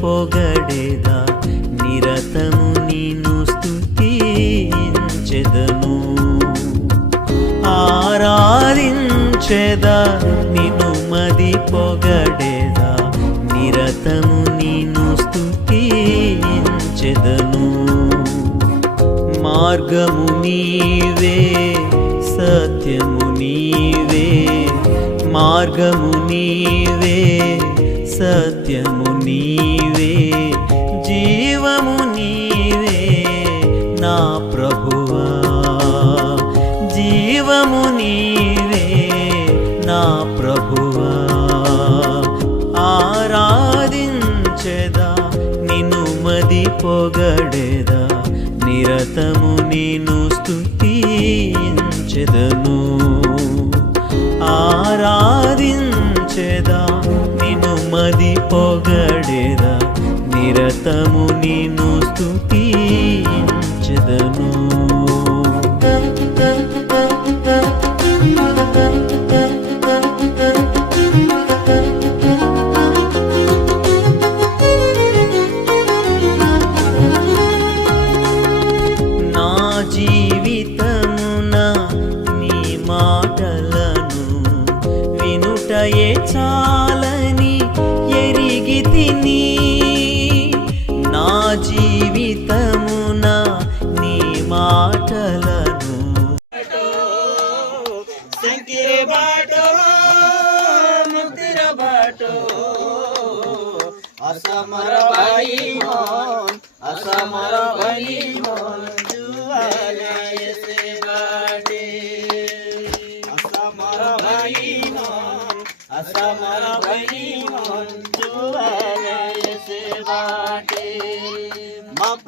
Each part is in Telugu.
పొగడేదా? నిరతము నిన్ను స్థుతించెదను ఆరాధించెదా? నిను మది పొగడేదా? నిరతము నిన్ను స్థుతించెదను మార్గము నీవే సత్యము నీవే మార్గము నీవే సత్యము నీవే జీవము నీవే నా ప్రభువా. జీవము నీవే నా ప్రభువా. ఆరాధించెదా నిన్ను మది పొగడేదా నిరతము నేను స్థుతించెదను ఆరాధించెదా నిన్ను మది పొగడేదా నిరతము నేను స్తుతించెదను. నా జీవితమున నీ మాటలను వినుటయే చాలని असमर भाई मन असमर भाई मन जुवाला यसे बाटे। असमर भाई मन असमर भाई मन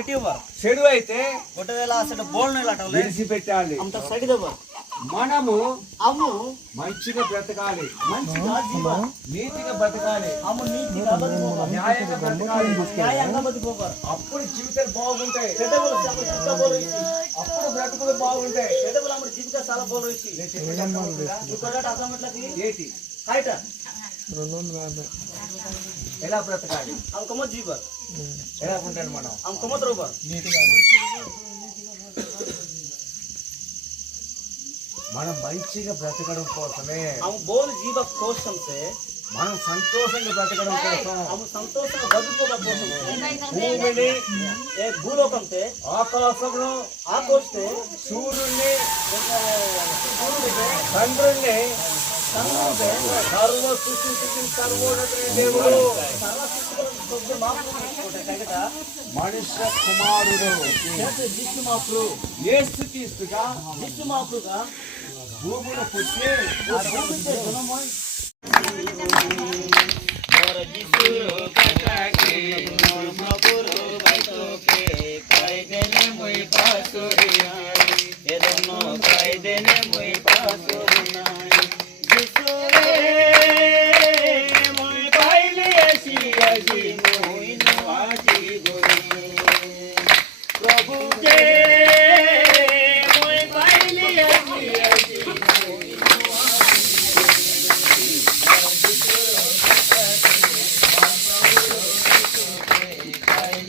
మో తక్ పెట్టి బా చెడు అయితే కొట్టదేలా అసలు బోల్ నిలటలే విడిచిపెట్టాలి. అంత మనము అమ్ము. మంచిగా బ్రతకాలి. మంచిగా నీతిగా బ్రతకాలి. అమ్ము నీతిగా బతుకోబా న్యాయంగా బ్రతకాలి. న్యాయంగా బతుకోబా అప్పుడు జీవితాలు బాగుంటాయి. అప్పుడు బ్రతుకులు బాగుంటాయి. చెడ్డబులు అమ్మ జీవిత చాలా బోల్ ఇచ్చి. ఇక్కడ అసమట్లకి ఏంటి కాయట ఎలా బ్రతకాలి? అమ్మ ఎలా ఉంటాడు మనం? అమ్మ కొమ్మ త్రోబా మనం మంచిగా బ్రతకడం కోసమే. బోల్ జీవ కోసం మనం సంతోషంగా బ్రతకడం కోసం. సంతోషంగా బతుకోవడం కోసం భూమిని ఏ భూలోకం తే ఆకాశంలో ఆకోస్తే సూర్యుడిని చంద్రుణ్ణి సర్వ సృష్టికి సర్వోడు మనుష్య కుమారుడు విష్ణు మాపులు ఏసు క్రీస్తుగా విష్ణు మాపులుగా భూములు పుట్టి ఎదన్నో కైదనే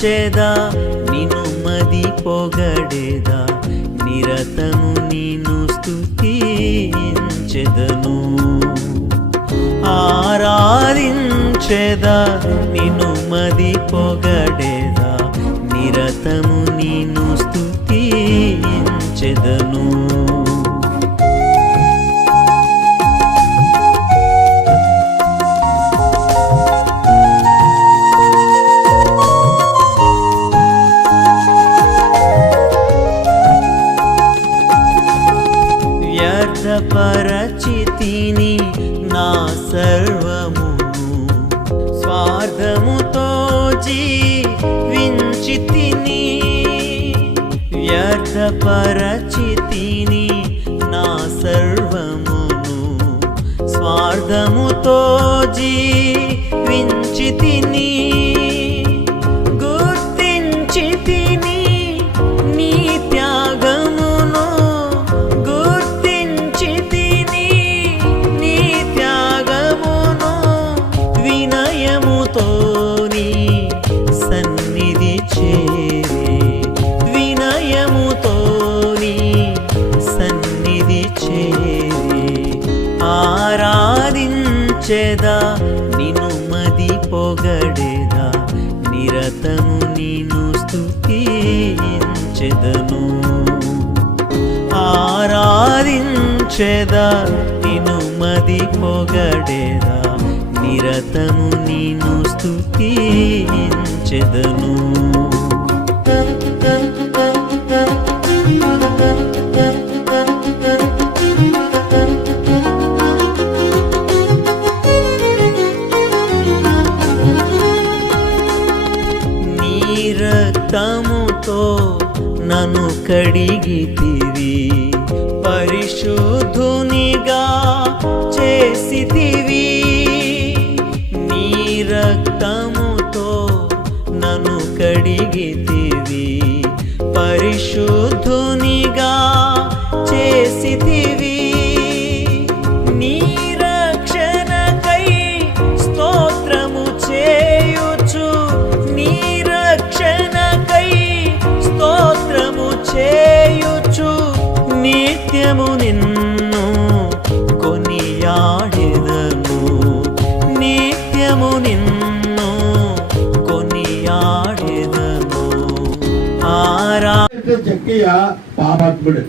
ఆరాధించెదా నిన్ను మది పొగడేదా? నిరతము నిన్ను స్తుతించెదను. ఆరాధించెదా? నిన్ను మది పొగడేదా వ్యర్థపరచితిని నా సర్వము స్వార్థముతో జీవించితిని వ్యర్థపరచితిని నా సర్వమును స్వార్థముతో జీవించితిని. నిరతము నిన్ను స్థుతించెదను ఆరాధించెదా నిన్ను మది పొగడేదా. నిరతము నిన్ను స్తుతించెదను రక్తముతో నన్ను కడిగితివి. పరిశుద్ధునిగా చేసితివి. నీ రక్తముతో నన్ను కడిగితివి. పరిశుద్ధునిగా చేసితివి. అంటే పాపాత్ముడు.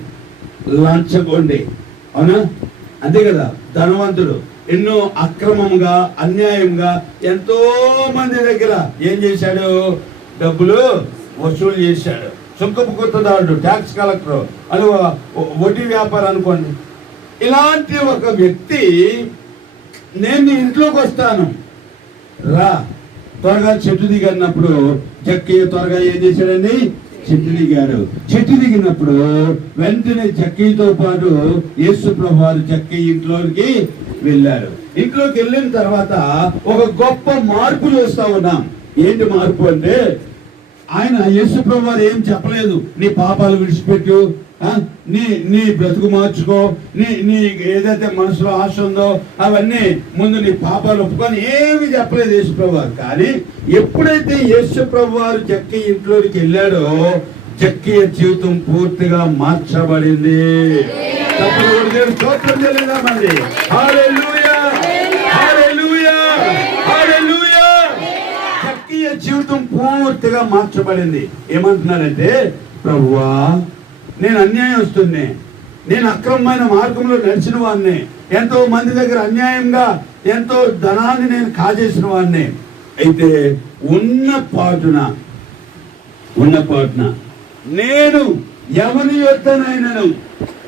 లంచగొండి అవునా? అంతే కదా? ధనవంతుడు. ఎన్నో అక్రమంగా అన్యాయంగా ఎంతో మంది దగ్గర ఏం చేశాడు? డబ్బులు వసూలు చేశాడు. సుంకపు గుర్తదారుడు ట్యాక్స్ కలెక్టర్ అని వడ్డీ వ్యాపారం అనుకోండి. ఇలాంటి ఒక వ్యక్తి నేను నీ ఇంట్లోకి వస్తాను. రా. త్వరగా చెట్టు దిగన్నప్పుడు జక్కయ్య త్వరగా ఏం చేశాడండి? చెట్టు దిగారు చెట్టు దిగినప్పుడు వెంటనే జక్కయ్యతో పాటు యేసు ప్రభు వారు ఇంట్లోకి వెళ్ళారు. ఇంట్లోకి వెళ్ళిన తర్వాత ఒక గొప్ప మార్పు చూస్తా ఉన్నాం. ఏంటి మార్పు అంటే ఆయన యేసు ప్రభు వారు ఏం చెప్పలేదు. నీ పాపాలు విడిచిపెట్టు. నీ నీ బ్రతుకు మార్చుకో. నీ నీ ఏదైతే మనసులో ఆశ ఉందో అవన్నీ ముందు నీ పాపాలు ఒప్పుకొని ఏమి చెప్పలేదు యేసు ప్రభు వారు కానీ ఎప్పుడైతే యేసు ప్రభు వారు జక్కి ఇంట్లోకి వెళ్ళాడో జక్కయ్య జీవితం పూర్తిగా మార్చబడింది. తప్పుడు జీవితం పూర్తిగా మార్చబడింది. ఏమంటున్నాడంటే ప్రభువా నేను అన్యాయస్తుని నేను అక్రమమైన మార్గంలో నడిచిన వాడిని ఎంతో మంది దగ్గర అన్యాయంగా ఎంతో ధనాన్ని నేను కాజేసిన వాడిని అయితే ఉన్న పాటున ఉన్న పాటున నేను ఎవరి యొద్దనైనను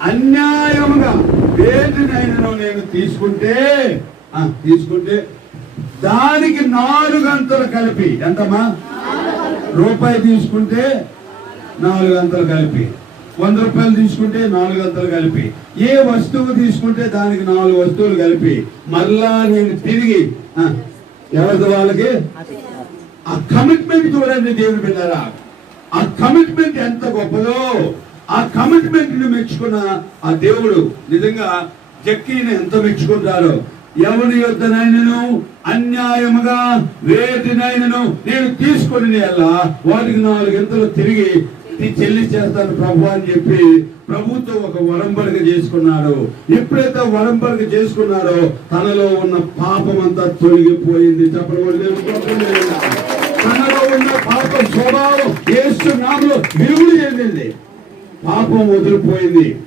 అన్యాయముగా వేటినైనను నేను తీసుకుంటే తీసుకుంటే దానికి నాలుగు అంతలు కలిపి ఎంతమ్మా? రూపాయి తీసుకుంటే నాలుగు అంతలు కలిపి. వంద రూపాయలు తీసుకుంటే నాలుగు అంతలు కలిపి. ఏ వస్తువు తీసుకుంటే దానికి నాలుగు వస్తువులు కలిపి. మరలా నేను తిరిగి ఎవరి వాళ్ళకి? ఆ కమిట్మెంట్ చూడండి దేవుని బిడ్డారా. ఆ కమిట్మెంట్ ఎంత గొప్పదో. ఆ కమిట్మెంట్ని మెచ్చుకున్న ఆ దేవుడు నిజంగా జక్కీని ఎంత మెచ్చుకుంటారో. ఎవరి యొద్దనైనను అన్యాయముగా వేటినైనను నేను తీసుకొని అలా వాటికి నాలుగింతలు తిరిగి నీ చెల్లి చేస్తాను ప్రభు అని చెప్పి ప్రభుత్వం ఒక వరంబడిక చేసుకున్నాడు. ఎప్పుడైతే వరంబడిక చేసుకున్నారో తనలో ఉన్న పాపం అంతా తొలగిపోయింది. చెప్పడం తనలో ఉన్న పాప స్వభావం యేసు నామలో విరుగుడు చెందింది. పాపం వదిలిపోయింది.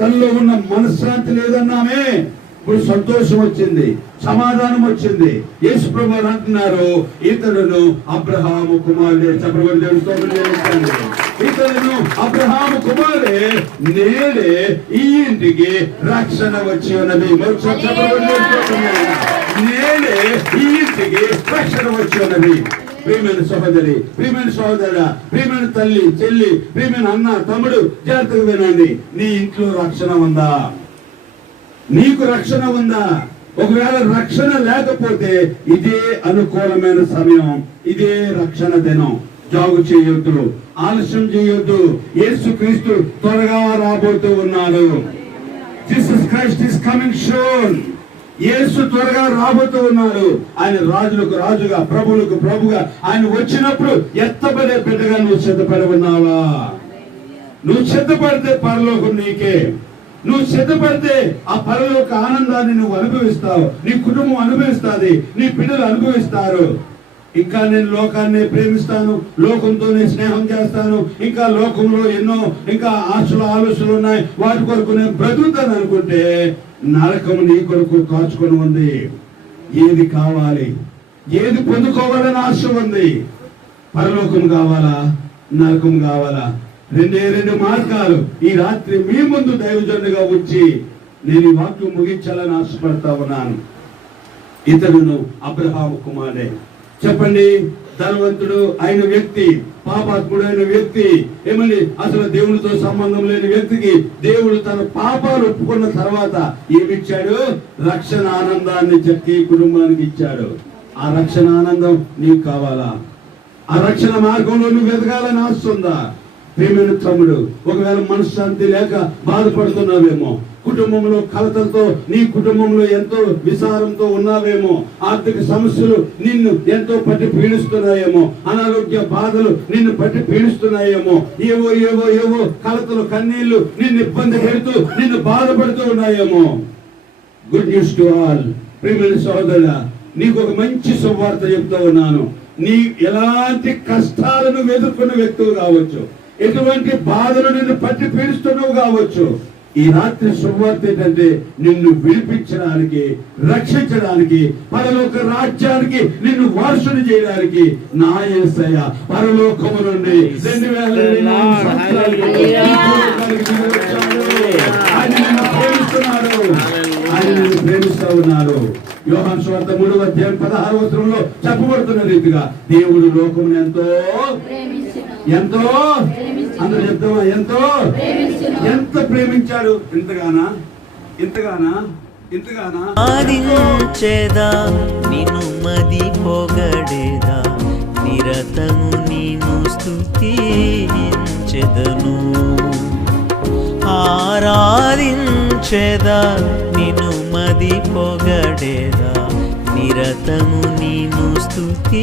తనలో ఉన్న మనశ్శాంతి లేదన్నామే. ఇప్పుడు సంతోషం వచ్చింది సమాధానం వచ్చింది. యేసు ప్రభు అంటున్నారు ఇతరులను అబ్రహాము కుమారుడే చెప్పబడి ఇతరులను అబ్రహాము కుమారుడే నేడే ఈ ఇంటికి రక్షణ వచ్చి ఉన్నది. నేడే ఈ ఇంటికి రక్షణ వచ్చి ఉన్నది. ప్రియమైన సహోదరి ప్రియమైన సహోదర ప్రియమైన తల్లి చెల్లి ప్రియమైన అన్న తమ్ముడు జాగ్రత్తగా వినండి. నీ ఇంట్లో రక్షణ ఉందా? నీకు రక్షణ ఉందా ఒకవేళ రక్షణ లేకపోతే ఇదే అనుకూలమైన సమయం ఇదే రక్షణ దినం. జాగు చేయొద్దు ఆలస్యం చేయొద్దు. యేసు క్రీస్తు త్వరగా రాబోతూ ఉన్నాడు. Jesus Christ is coming soon యేసు త్వరగా రాబోతూ ఉన్నాడు. ఆయన రాజులకు రాజుగా ప్రభువులకు ప్రభుగా ఆయన వచ్చినప్పుడు ఎత్తబడే బిడ్డగా నువ్వు సిద్ధపడి ఉన్నావా? నువ్వు సిద్ధపడితే పరలోకం నీకే. నువ్వు సిద్ధపడితే ఆ పరలోక ఆనందాన్ని నువ్వు అనుభవిస్తావు. నీ కుటుంబం అనుభవిస్తాది. నీ బిడ్డలు అనుభవిస్తారు. ఇంకా నేను లోకాన్ని ప్రేమిస్తాను. లోకంతోనే స్నేహం చేస్తాను. ఇంకా లోకంలో ఎన్నో ఇంకా ఆశలు ఆలోచనలు ఉన్నాయి. వాటి కొరకు నేను బ్రతుకుతాను అనుకుంటే నరకం నీ కొరకు కాచుకొని ఉంది. ఏది కావాలి? ఏది పొందుకోవాలని ఆశ ఉంది? పరలోకం కావాలా? నరకం కావాలా? రెండే రెండు మార్గాలు. ఈ రాత్రి మీ ముందు దైవజనుడిగా వచ్చి నేను ఈ వాక్యం ముగించాలని ఆశపడతా ఉన్నాను. ఇతరును అబ్రహాము కుమారే చెప్పండి ధనవంతుడు అయిన వ్యక్తి పాపాత్ముడు అయిన వ్యక్తి ఏమని అసలు దేవునితో సంబంధం లేని వ్యక్తికి దేవుడు తన పాపాలు ఒప్పుకున్న తర్వాత ఏమిచ్చాడు? రక్షణ ఆనందాన్ని చెప్పి కుటుంబానికి ఇచ్చాడు. ఆ రక్షణ ఆనందం నీకు కావాలా? ఆ రక్షణ మార్గంలో నువ్వు ఎదగాలని ఆస్తుందా ప్రేమైన తమ్ముడు ఒకవేళ మనశ్శాంతి లేక బాధపడుతున్నావేమో కుటుంబంలో కలతలతో నీ కుటుంబంలో ఎంతో విసారంతో ఉన్నావేమో ఆర్థిక సమస్యలు నిన్ను ఎంతో పట్టి పీడిస్తున్నాయేమో అనారోగ్య బాధలు నిన్ను పట్టి పీడిస్తున్నాయేమో ఏవో ఏవో ఏవో కలతలు కన్నీళ్ళు నిన్ను ఇబ్బంది పెడుతూ నిన్ను బాధపడుతూ ఉన్నాయేమో. గుడ్ న్యూస్ టు ఆల్ ప్రియమైన సోదరుల నీకు ఒక మంచి శుభవార్త చెప్తా ఉన్నాను. నీ ఎలాంటి కష్టాలను ఎదుర్కొన్న వ్యక్తులు కావచ్చు. ఎటువంటి బాధలు నిన్ను పట్టి పీడిస్తున్నావు కావచ్చు. ఈ రాత్రి శుభవార్త ఏంటంటే నిన్ను విడిపించడానికి రక్షించడానికి పరలోక రాజ్యానికి నిన్ను వారసుని చేయడానికి నా యేసయ్య పరలోకము నుండి. రెండు వేల. ఆయన నిన్ను ప్రేమిస్తున్నాడు. ఆయన ప్రేమిస్తా ఉన్నాడు. యోహాన్ స్వార్థ మూడవ అధ్యాయం పదహారు వచనంలో చెప్పబడుతున్న రీతిగా దేవుడు లోకమును ఎంతో ఎంతో అందరూ చెప్తామా ఎంతో ఎంత ప్రేమించాడు? ఇంతగానా? ఇంతగానా? ఇంతగానా? ఆదించెదా నిన్ను మది పొగడేదా? నిరతము నేను స్తుతించెదను. ఆరాధించెదా? నిన్ను మది పొగడేదా? నిరతము నేను స్తుతించెదను.